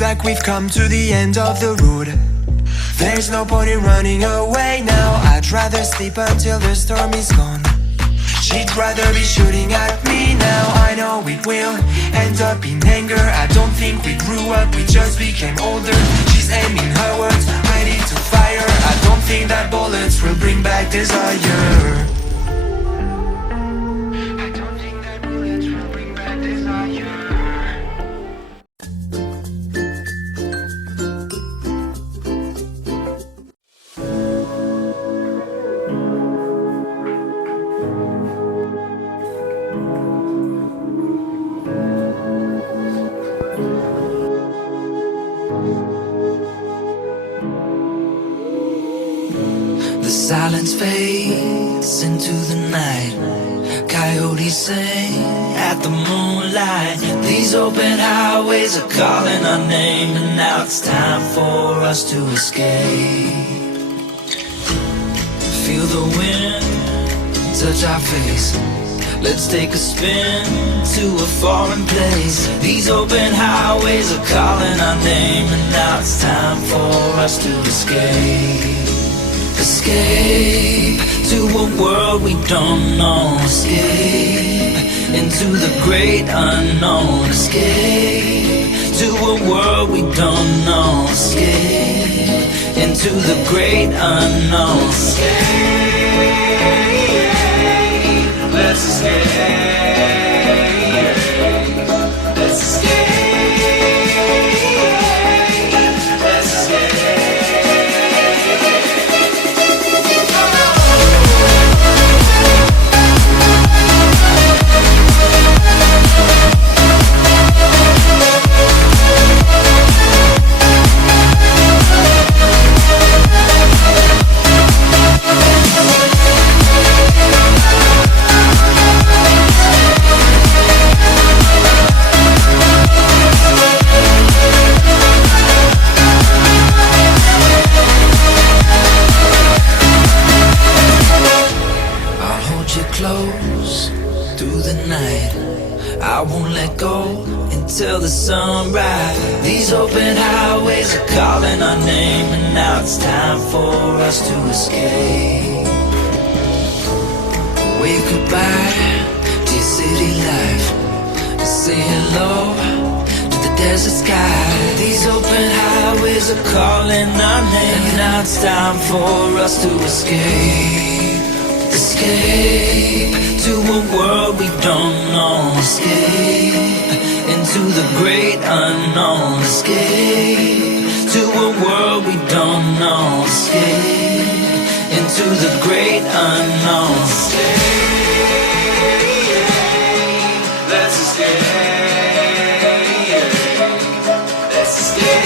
Looks like we've come to the end of the road. There's no point in running away now. I'd rather sleep until the storm is gone. She'd rather be shooting at me now. I know it will end up in anger. I don't think we grew up, we just became older. She's aiming her words, ready to fire. I don't think that bullets will bring back desire. I don't think that bullets will bring back desire. The silence fades into the night. Coyotes sing at the moonlight. These open highways are calling our name, and now it's time for us to escape. Feel the wind touch our face. Let's take a spin to a foreign place. These open highways are calling our name, and now it's time for us to escape. Escape to a world we don't know. Escape into the great unknown. Escape to a world we don't know. Escape into the great unknown. Escape, let's escape. Let's escape. Close through the night. I won't let go until the sunrise. These open highways are calling our name, and now it's time for us to escape. Wave goodbye to your city life. Say hello to the desert sky. These open highways are calling our name, and now it's time for us to escape. Escape to a world we don't know. Escape into the great unknown. Escape to a world we don't know. Escape into the great unknown. Escape, let's escape. Let's escape.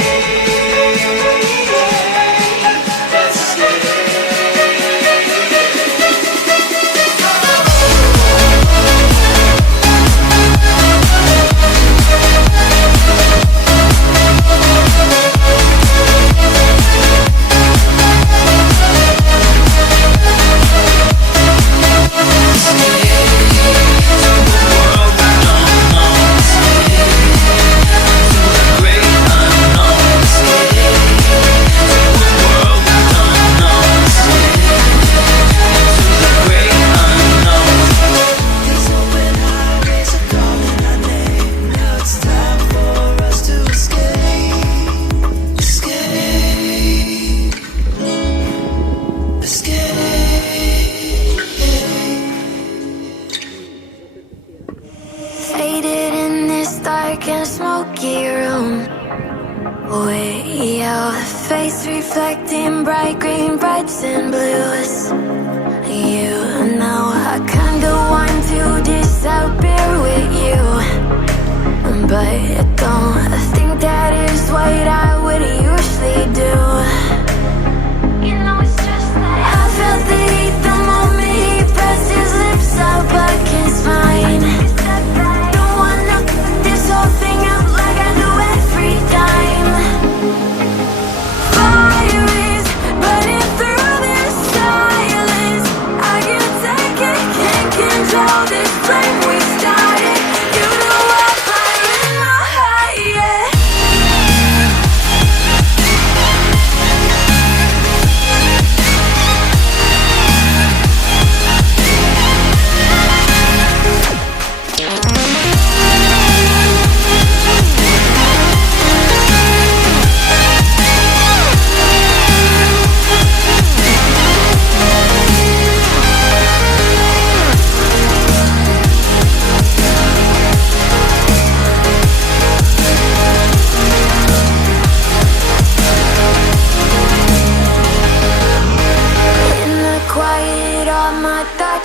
Faded in this dark and smoky room. Way out, face reflecting bright green, brights and blues. You know I kinda want to disappear with you, but I don't think that is what I would usually do. You know it's just like I felt the heat the moment he pressed his lips up against mine. Don't wanna cut this whole thing out like I do every time. Fire is burning through this silence.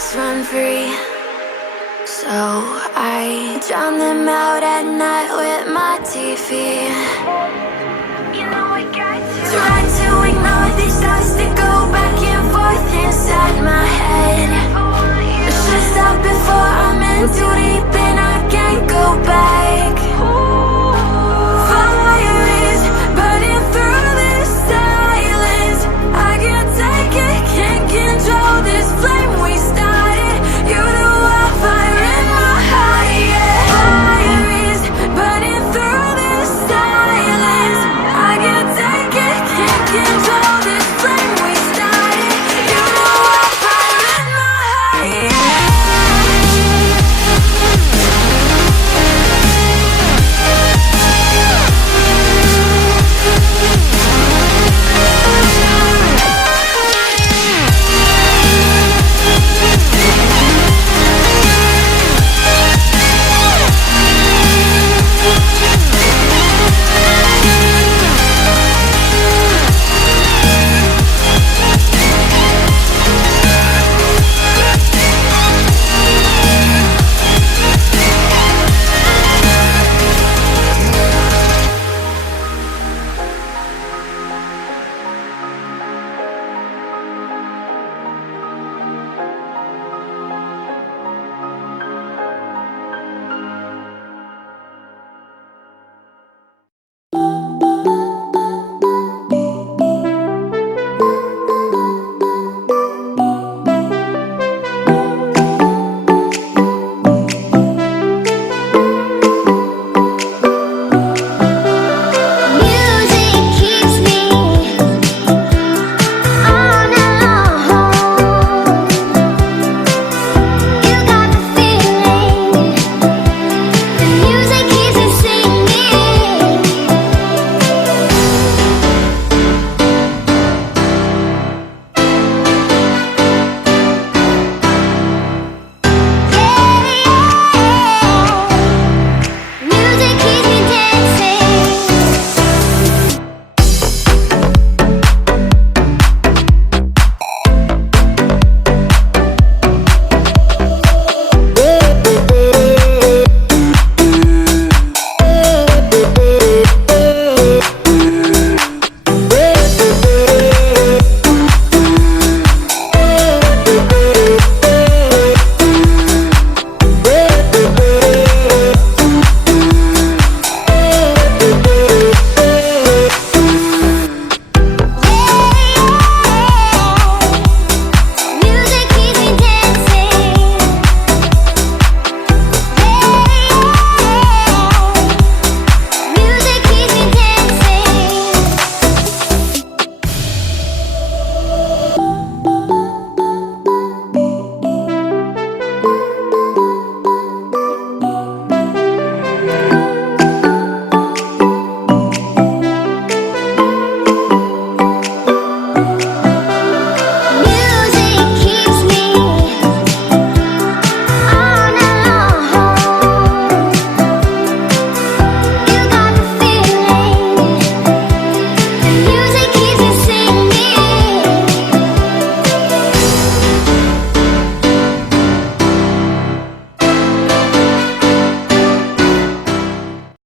thoughts run free. So I drown them out at night with my TV. You know I got to try to ignore these thoughts that go back and forth inside my head.